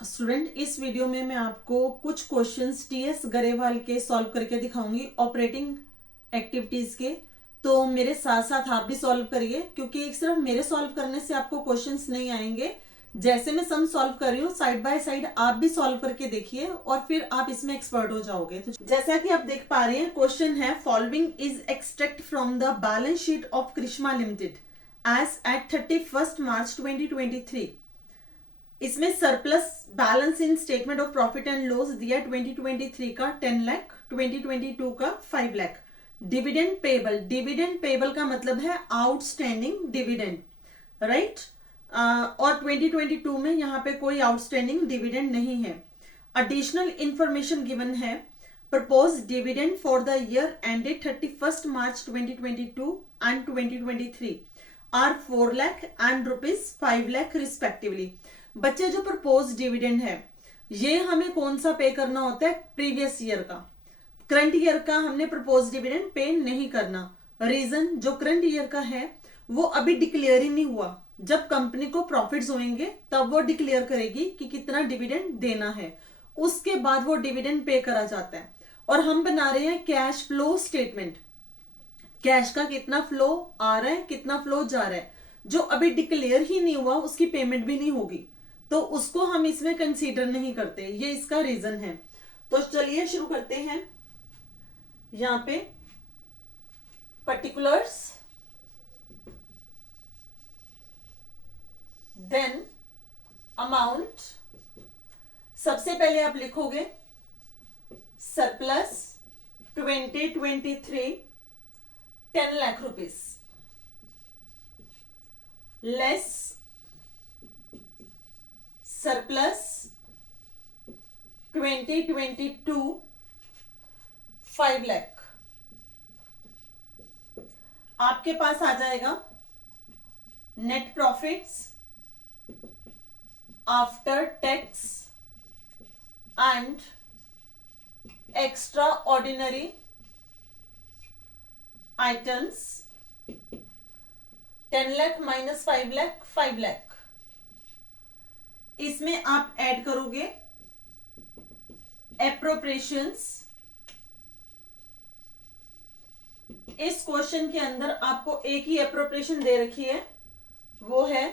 Student, इस video में मैं आपको कुछ क्वेश्चंस टीएस गरेवाल के सॉल्व करके दिखाऊंगी ऑपरेटिंग एक्टिविटीज के। तो मेरे साथ साथ आप भी सॉल्व करिए, क्योंकि सिर्फ मेरे सॉल्व करने से आपको क्वेश्चंस नहीं आएंगे। जैसे मैं सम सॉल्व कर रही हूँ, साइड बाय साइड आप भी सॉल्व करके देखिए और फिर आप इसमें एक्सपर्ट हो जाओगे। तो जैसा कि आप देख पा रहे हैं, क्वेश्चन है following is extract from the balance sheet of Krishna Limited as at 31 March 2023। इसमें surplus balance in statement of profit and loss दिया 2023 का 10 लाख, 2022 का 5 lakh. Dividend payable, dividend payable का मतलब है आउटस्टैंडिंग डिविडेंड, राइट। और 2022 में यहाँ पे कोई आउटस्टैंडिंग डिविडेंड नहीं है। एडिशनल इंफॉर्मेशन गिवन है, propose dividend for the year ended 31 March 2022 and 2023 are 4 lakh and ₹5 lakh respectively. बच्चे, जो प्रपोज डिविडेंड है ये हमें कौन सा पे करना होता है? प्रीवियस ईयर का। करंट ईयर का हमने प्रपोज डिविडेंड पे नहीं करना। रीजन, जो करंट ईयर का है वो अभी डिक्लेयर ही नहीं हुआ। जब कंपनी को प्रॉफिट्स होंगे तब वो डिक्लेयर करेगी कि कितना डिविडेंड देना है, उसके बाद वो डिविडेंड पे करा जाता है। और हम बना रहे हैं कैश फ्लो स्टेटमेंट, कैश का कितना फ्लो आ रहा है, कितना फ्लो जा रहा है। जो अभी डिक्लेयर ही नहीं हुआ उसकी पेमेंट भी नहीं होगी, तो उसको हम इसमें कंसीडर नहीं करते। ये इसका रीजन है। तो चलिए शुरू करते हैं। यहां पे पर्टिकुलर्स, देन अमाउंट। सबसे पहले आप लिखोगे surplus 2023 10 lakh rupees less surplus 2022 5 lakh. आपके पास आ जाएगा net profits after tax and extraordinary items 10 lakh minus 5 lakh 5 lakh. इसमें आप ऐड करोगे एप्रोप्रिएशंस। इस क्वेश्चन के अंदर आपको एक ही एप्रोप्रिएशन दे रखी है, वो है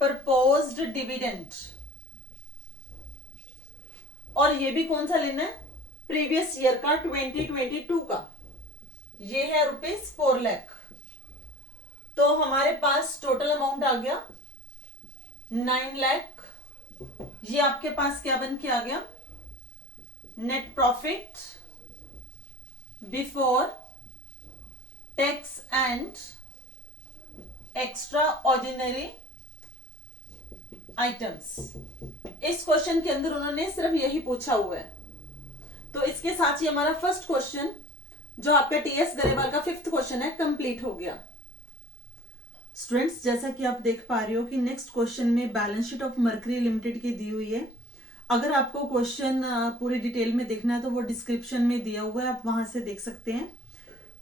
प्रपोज्ड डिविडेंड। और ये भी कौन सा लेना है? प्रीवियस ईयर का 2022 का। ये है ₹4 लाख। तो हमारे पास टोटल अमाउंट आ गया 9 लाख। ये आपके पास क्या बन के आ गया? Net profit before tax and extraordinary items. इस क्वेश्चन के अंदर उन्होंने सिर्फ यही पूछा हुआ है। तो इसके साथ ही हमारा फर्स्ट क्वेश्चन, जो आपका टीएस गरेवाल का 5th क्वेश्चन है, कंप्लीट हो गया। स्टूडेंट्स, जैसा कि आप देख पा रहे हो कि नेक्स्ट क्वेश्चन में balance sheet of mercury limited की दी हुई है। अगर आपको क्वेश्चन पूरी डिटेल में देखना है तो वो डिस्क्रिप्शन में दिया हुआ है, आप वहां से देख सकते हैं।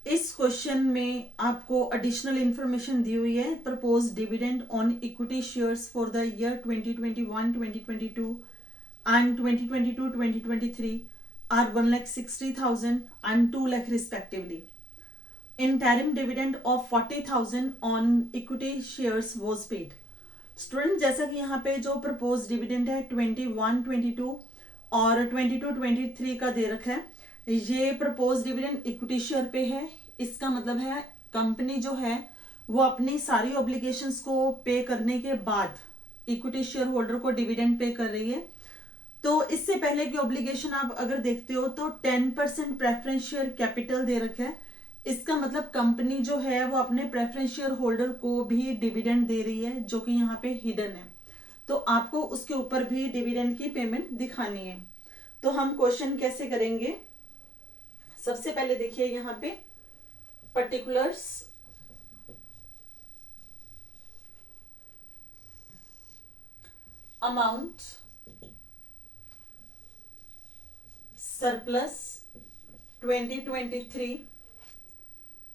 इस क्वेश्चन में आपको एडिशनल इंफॉर्मेशन दी हुई है, propose dividend on equity shares for the year 2021 2022 and 2022 2023 are 1,60,000 and 2 lakh respectively. Interim dividend of 40,000 on equity shares was paid. Student, जैसा कि यहाँ पे जो प्रपोज डिविडेंड है 21 22 और 22 23 का दे रखा है, ये प्रपोज डिविडेंड इक्विटी शेयर पे है। इसका मतलब है कंपनी जो है वो अपनी सारी ऑब्लिगेशंस को पे करने के बाद इक्विटी शेयर होल्डर को डिविडेंड पे कर रही है। तो इससे पहले की ऑब्लिगेशन आप अगर देखते हो तो 10% प्रेफरेंस शेयर कैपिटल दे रखा है। इसका मतलब कंपनी जो है वो अपने प्रेफरेंस शेयर होल्डर को भी डिविडेंड दे रही है, जो कि यहाँ पे हिडन है। तो आपको उसके ऊपर भी डिविडेंड की पेमेंट दिखानी है। तो हम क्वेश्चन कैसे करेंगे? सबसे पहले देखिए यहाँ पे पर्टिकुलर्स, अमाउंट, सरप्लस 2023,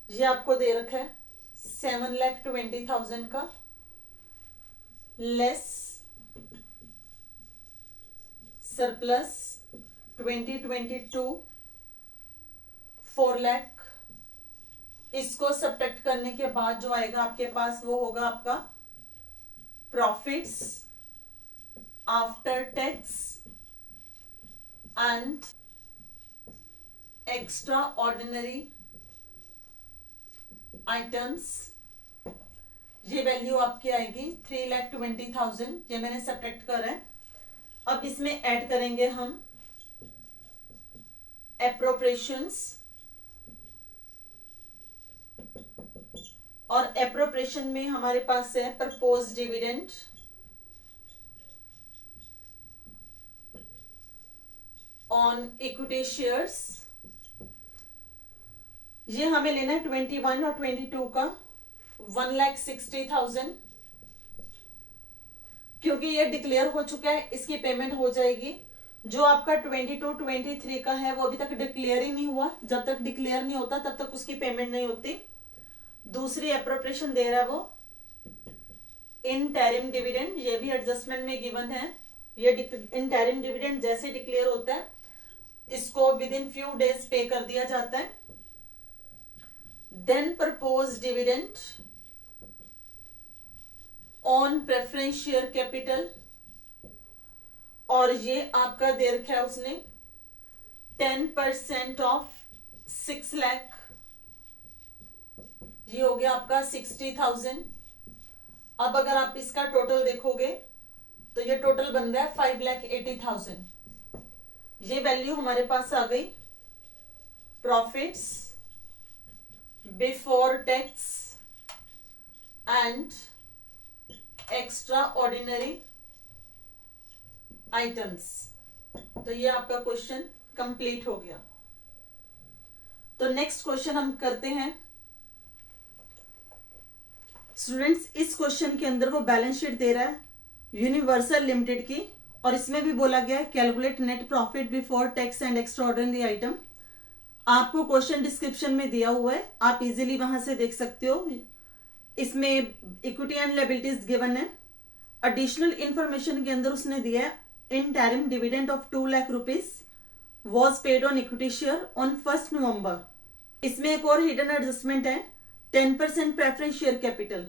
ये आपको दे रखा है 7,20,000 का, लेस सरप्लस 2022 4 लाख, इसको सब्ट्रैक्ट करने के बाद जो आएगा आपके पास वो होगा आपका profits after tax and extraordinary items. ये वैल्यू आपकी आएगी 3,20,000, ये मैंने सब्ट्रैक्ट करा है। अब इसमें ऐड करेंगे हम एप्रोप्रिएशंस, और एप्रोप्रिएशन में हमारे पास है propose dividend, on equity shares. ये हमें लेना है 21 और 22 का 1,60,000, क्योंकि ये डिक्लेयर हो चुका है, इसकी पेमेंट हो जाएगी। जो आपका 22-23 का है वो अभी तक डिक्लेयर ही नहीं हुआ, जब तक डिक्लेयर नहीं होता तब तक उसकी पेमेंट नहीं होती। दूसरी एप्रोप्रिएशन दे रहा है वो इंटरिम डिविडेंड, ये भी एडजस्टमेंट में गिवन है। ये इंटरिम डिविडेंड जैसे डिक्लेयर होता है इसको विद इन फ्यू डेज पे कर दिया जाता है। Then propose dividend on preference share capital, और ये आपका दे रखा है उसने 10% ऑफ 6 लाख, ये हो गया आपका 60,000। अब अगर आप इसका टोटल देखोगे तो ये टोटल बन रहा है 5,80,000। ये वैल्यू हमारे पास आ गई profits before tax and extraordinary items. तो ये आपका क्वेश्चन कंप्लीट हो गया। तो नेक्स्ट क्वेश्चन हम करते हैं स्टूडेंट्स। इस क्वेश्चन के अंदर वो बैलेंस शीट दे रहा है यूनिवर्सल लिमिटेड की, और इसमें भी बोला गया है calculate net profit before tax and extraordinary item. आपको क्वेश्चन डिस्क्रिप्शन में दिया हुआ है, आप इजीली वहां से देख सकते हो। इसमें इक्विटी एंड लायबिलिटीज गिवन है। एडिशनल इंफॉर्मेशन के अंदर उसने दिया है interim dividend of 2 lakh rupees was paid on equity share on 1 नवंबर। इसमें एक और हिडन एडजस्टमेंट है 10% प्रेफरेंस शेयर कैपिटल।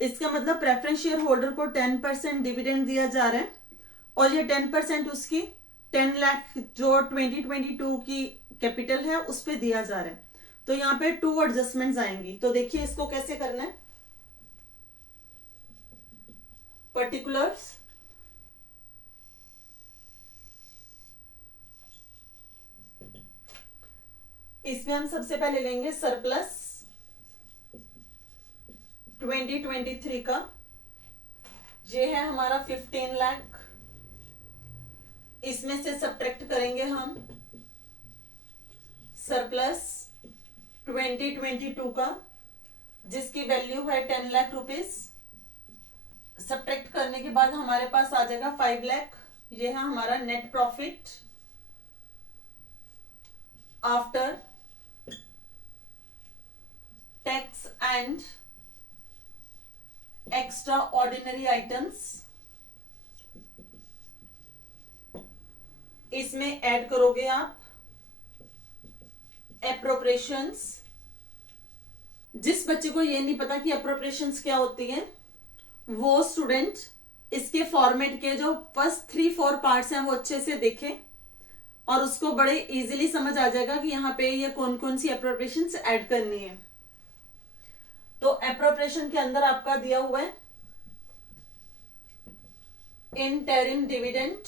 इसका मतलब प्रेफरेंस शेयर होल्डर को 10% डिविडेंड दिया जा रहा है, और ये 10% उसकी 10 लाख जो 2022 की कैपिटल है उस पे दिया जा रहा है। तो यहाँ पे 2 एडजस्टमेंट्स आएंगी। तो देखिए इसको कैसे करना है। पर्टिकुलर्स, इसमें हम सबसे पहले लेंगे सरप्लस 2023 का, ये है हमारा 15 लाख। इसमें से सब्ट्रैक्ट करेंगे हम सरप्लस 2022 का जिसकी वैल्यू है 10 लाख रुपीस। सब्ट्रैक्ट करने के बाद हमारे पास आ जाएगा 5 लाख। ये है हमारा net profit after tax and extraordinary items. इसमें ऐड करोगे आप एप्रोप्रिएशंस। जिस बच्चे को ये नहीं पता कि एप्रोप्रिएशंस क्या होती है, वो स्टूडेंट इसके फॉर्मेट के जो फर्स्ट 3-4 पार्ट्स हैं वो अच्छे से देखें, और उसको बड़े इजीली समझ आ जाएगा कि यहाँ पे ये कौन कौन सी एप्रोप्रिएशंस ऐड करनी है। तो एप्रोप्रिएशन के अंदर आपका दिया हुआ है इंटरिम डिविडेंड,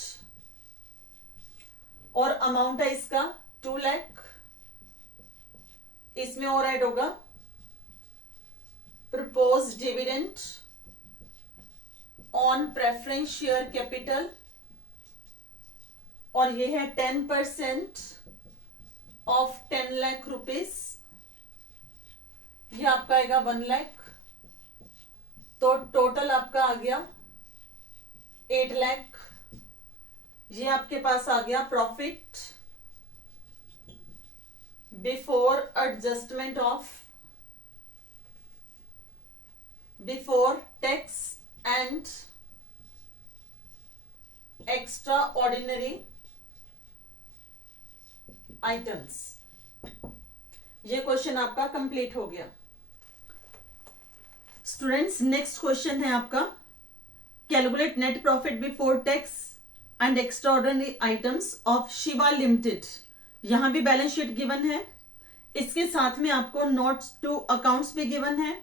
और अमाउंट है इसका 2 लाख। इसमें और ऐड होगा propose dividend on preference share capital, और ये है 10% ऑफ 10 लाख रुपीस। ये आपका आएगा 1 लाख। तो टोटल आपका आ गया 8 लाख। ये आपके पास आ गया profit before adjustment of before tax and extraordinary items. ये क्वेश्चन आपका कंप्लीट हो गया। स्टूडेंट्स, नेक्स्ट क्वेश्चन है आपका calculate net profit before tax and extraordinary items of Shiva limited. यहां भी बैलेंस शीट गिवन है, इसके साथ में आपको नोट्स टू अकाउंट्स भी गिवन है।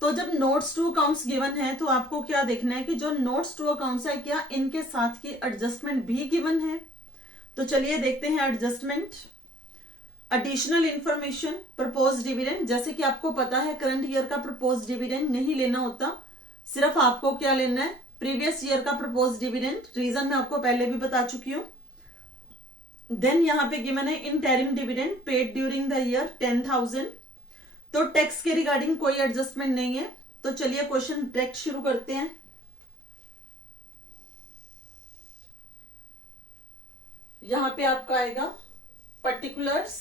तो जब नोट्स टू अकाउंट्स गिवन है तो आपको क्या देखना है कि जो नोट्स टू अकाउंट्स है क्या इनके साथ की एडजस्टमेंट भी गिवन है। तो चलिए देखते हैं adjustment. Additional information, propose dividend, जैसे कि आपको पता है करंट ईयर का प्रपोज डिविडेंड नहीं लेना होता, सिर्फ आपको क्या लेना है, प्रीवियस ईयर का प्रपोज डिविडेंड। रीजन मैं आपको पहले भी बता चुकी हूं। देन यहां पे गिवन है interim dividend paid during the year 10,000। तो टैक्स के रिगार्डिंग कोई एडजस्टमेंट नहीं है। तो चलिए क्वेश्चन डायरेक्ट शुरू करते हैं। यहां पे आपका आएगा particulars,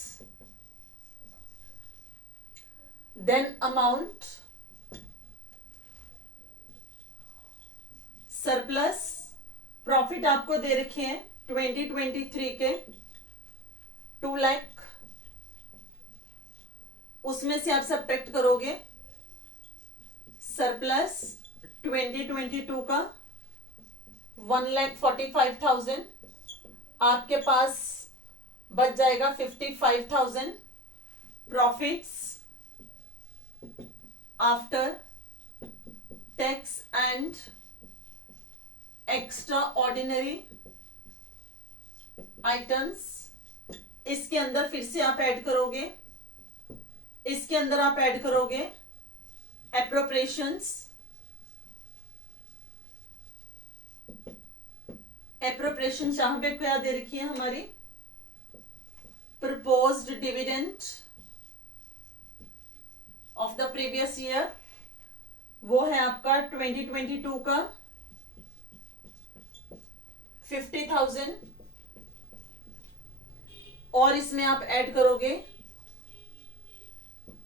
then amount, surplus, profit आपको दे रखे हैं 2023 के 2 लाख, उसमें से आप सब्ट्रैक्ट करोगे सरप्लस 2022 का 1,45,000, आपके पास बच जाएगा 55,000 profits after tax and extraordinary items. इसके अंदर फिर से आप ऐड करोगे, इसके अंदर आप ऐड करोगे एप्रोप्रिएशंस, एप्रोप्रिएशन जहां पे क्या दे रखी है हमारी proposed dividend of the previous year, वो है आपका 2022 का 50,000, और इसमें आप ऐड करोगे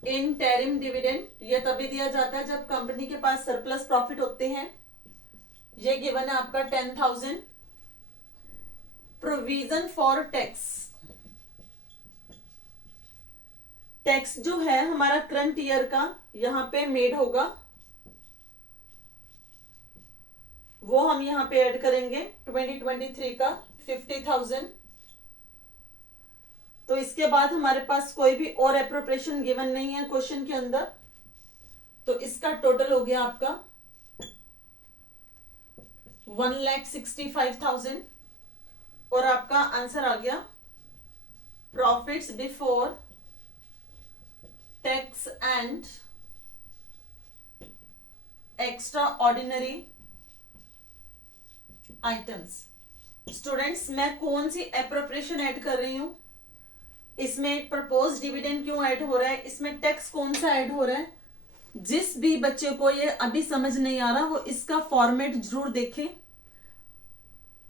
इंटरिम डिविडेंड। ये तभी दिया जाता है जब कंपनी के पास सरप्लस प्रॉफिट होते हैं। ये गिवन है आपका 10,000। प्रोविजन फॉर टैक्स, टैक्स जो है हमारा करंट ईयर का यहां पे मेड होगा, वो हम यहां पे ऐड करेंगे 2023 का 50,000। तो इसके बाद हमारे पास कोई भी और एप्रोप्रिएशन गिवन नहीं है क्वेश्चन के अंदर। तो इसका टोटल हो गया आपका 1,65,000 और आपका आंसर आ गया profits before tax and extraordinary items. Students, मैं कौन सी एप्रोप्रिएशन ऐड कर रही हूं, इसमें प्रपोज डिविडेंड क्यों ऐड हो रहा है, इसमें टैक्स कौन सा ऐड हो रहा है, जिस भी बच्चे को ये अभी समझ नहीं आ रहा वो इसका फॉर्मेट जरूर देखे।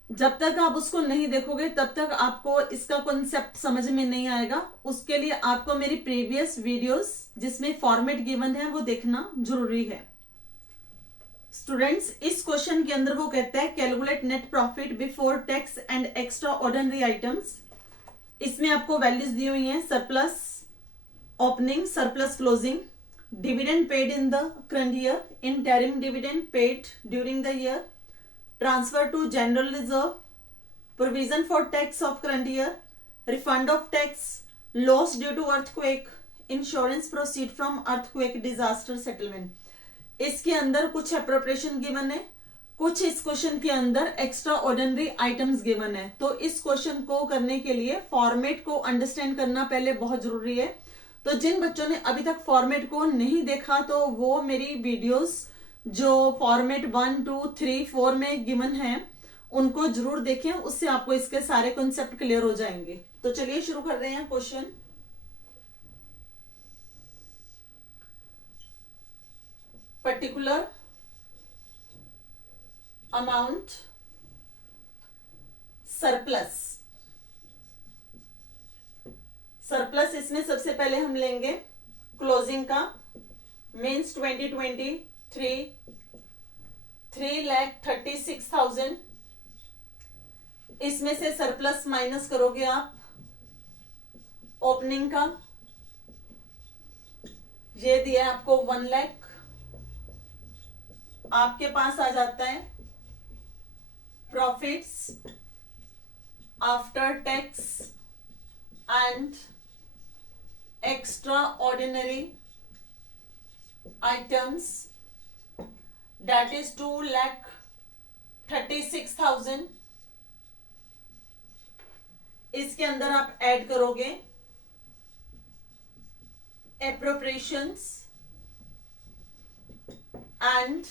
जब तक आप उसको नहीं देखोगे तब तक आपको इसका कॉन्सेप्ट समझ में नहीं आएगा। उसके लिए आपको मेरी प्रीवियस वीडियोस जिसमें फॉर्मेट गिवन है वो देखना जरूरी है। स्टूडेंट्स, इस क्वेश्चन के अंदर वो कहता है calculate net profit before tax and extraordinary items. इसमें आपको वैल्यूज दी हुई हैं surplus opening, surplus closing, dividend paid in the current year, interim dividend paid during the year, transfer to general reserve, provision for tax of current year, refund of tax, loss due to earthquake, insurance proceed from earthquake disaster settlement. इसके अंदर कुछ appropriation given है, कुछ इस question के अंदर extra ordinary items given है। तो इस क्वेश्चन को करने के लिए फॉर्मेट को अंडरस्टैंड करना पहले बहुत जरूरी है। तो जिन बच्चों ने अभी तक फॉर्मेट को नहीं देखा तो वो मेरी वीडियोस जो फॉर्मेट 1, 2, 3, 4 में गिवन है उनको जरूर देखें, उससे आपको इसके सारे कॉन्सेप्ट क्लियर हो जाएंगे। तो चलिए शुरू कर रहे हैं question. Particular amount, surplus, surplus इसमें सबसे पहले हम लेंगे क्लोजिंग का, मीन्स 2023 3,36,000। इसमें से सरप्लस माइनस करोगे आप ओपनिंग का ये दिया है आपको 1 लाख। आपके पास आ जाता है profits after tax and extraordinary items, that is 2,36,000। इसके अंदर आप ऐड करोगे appropriations and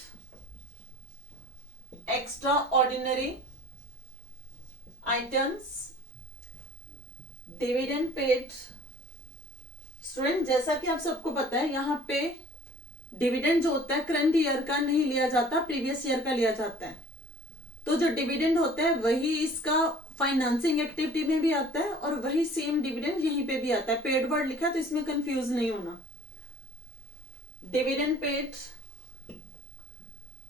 extraordinary items, dividend paid। Student जैसा कि आप सबको पता है यहाँ पे डिविडेंड जो होता है करंट ईयर का नहीं लिया जाता, प्रीवियस ईयर का लिया जाता है। तो जो डिविडेंड होता है वही इसका फाइनेंसिंग एक्टिविटी में भी आता है और वही सेम डिविडेंड यहीं पे भी आता है। पेड वर्ड लिखा तो इसमें कंफ्यूज नहीं होना। डिविडेंड पेड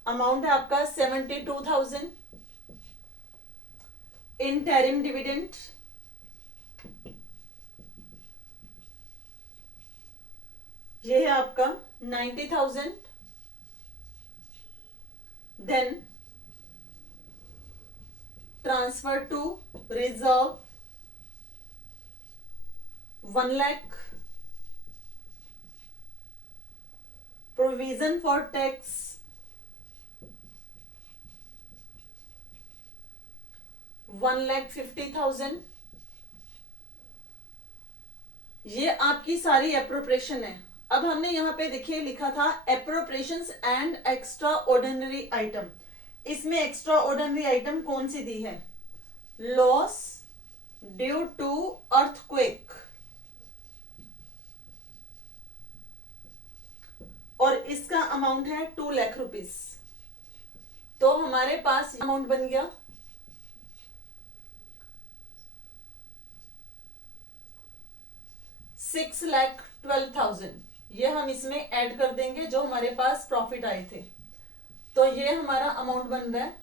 अमाउंट है आपका 72,000। इंटरिम डिविडेंड ये है आपका 90,000। Then transfer to reserve 1 lakh. Provision for tax 1,50,000। ये आपकी सारी एप्रोप्रिएशन है। अब हमने यहां पे देखिए लिखा था appropriations and extraordinary item. इसमें एक्स्ट्रा ऑर्डिनरी आइटम कौन सी दी है? लॉस ड्यू टू अर्थक्वेक, और इसका अमाउंट है 2 लाख रुपीस। तो हमारे पास अमाउंट बन गया 6,12,000। ये हम इसमें ऐड कर देंगे जो हमारे पास प्रॉफिट आए थे। तो ये हमारा अमाउंट बन रहा है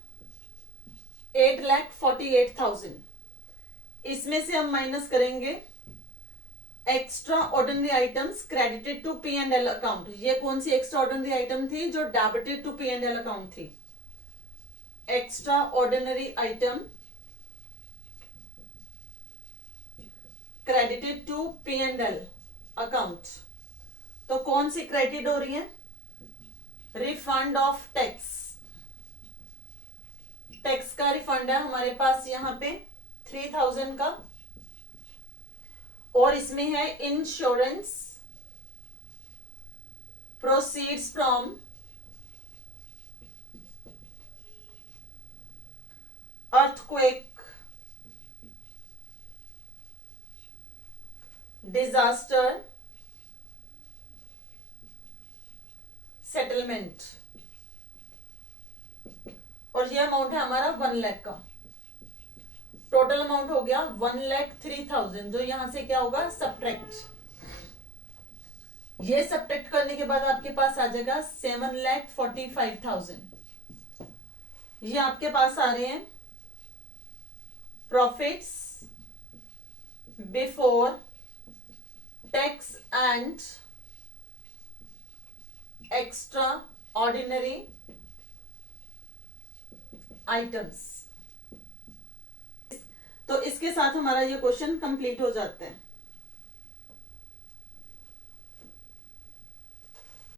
8,48,000। इसमें से हम माइनस करेंगे extraordinary items credited to P and L account. ये कौन सी एक्स्ट्रा ऑर्डिनरी आइटम थी? जो debited to P and L account थी। Extraordinary item credited to P and L account. तो कौन सी क्रेडिट हो रही है? Refund of tax. टैक्स का रिफंड है हमारे पास यहां पे 3,000 का, और इसमें है insurance proceeds from earthquake disaster settlement, और ये अमाउंट है हमारा 1 लाख का। टोटल अमाउंट हो गया 1,03,000, जो यहां से क्या होगा? सब्ट्रैक्ट। ये सब्ट्रैक्ट करने के बाद आपके पास आ जाएगा 7,45,000। ये आपके पास आ रहे हैं profits before tax and extraordinary items. तो इसके साथ हमारा ये क्वेश्चन कंप्लीट हो जाता है।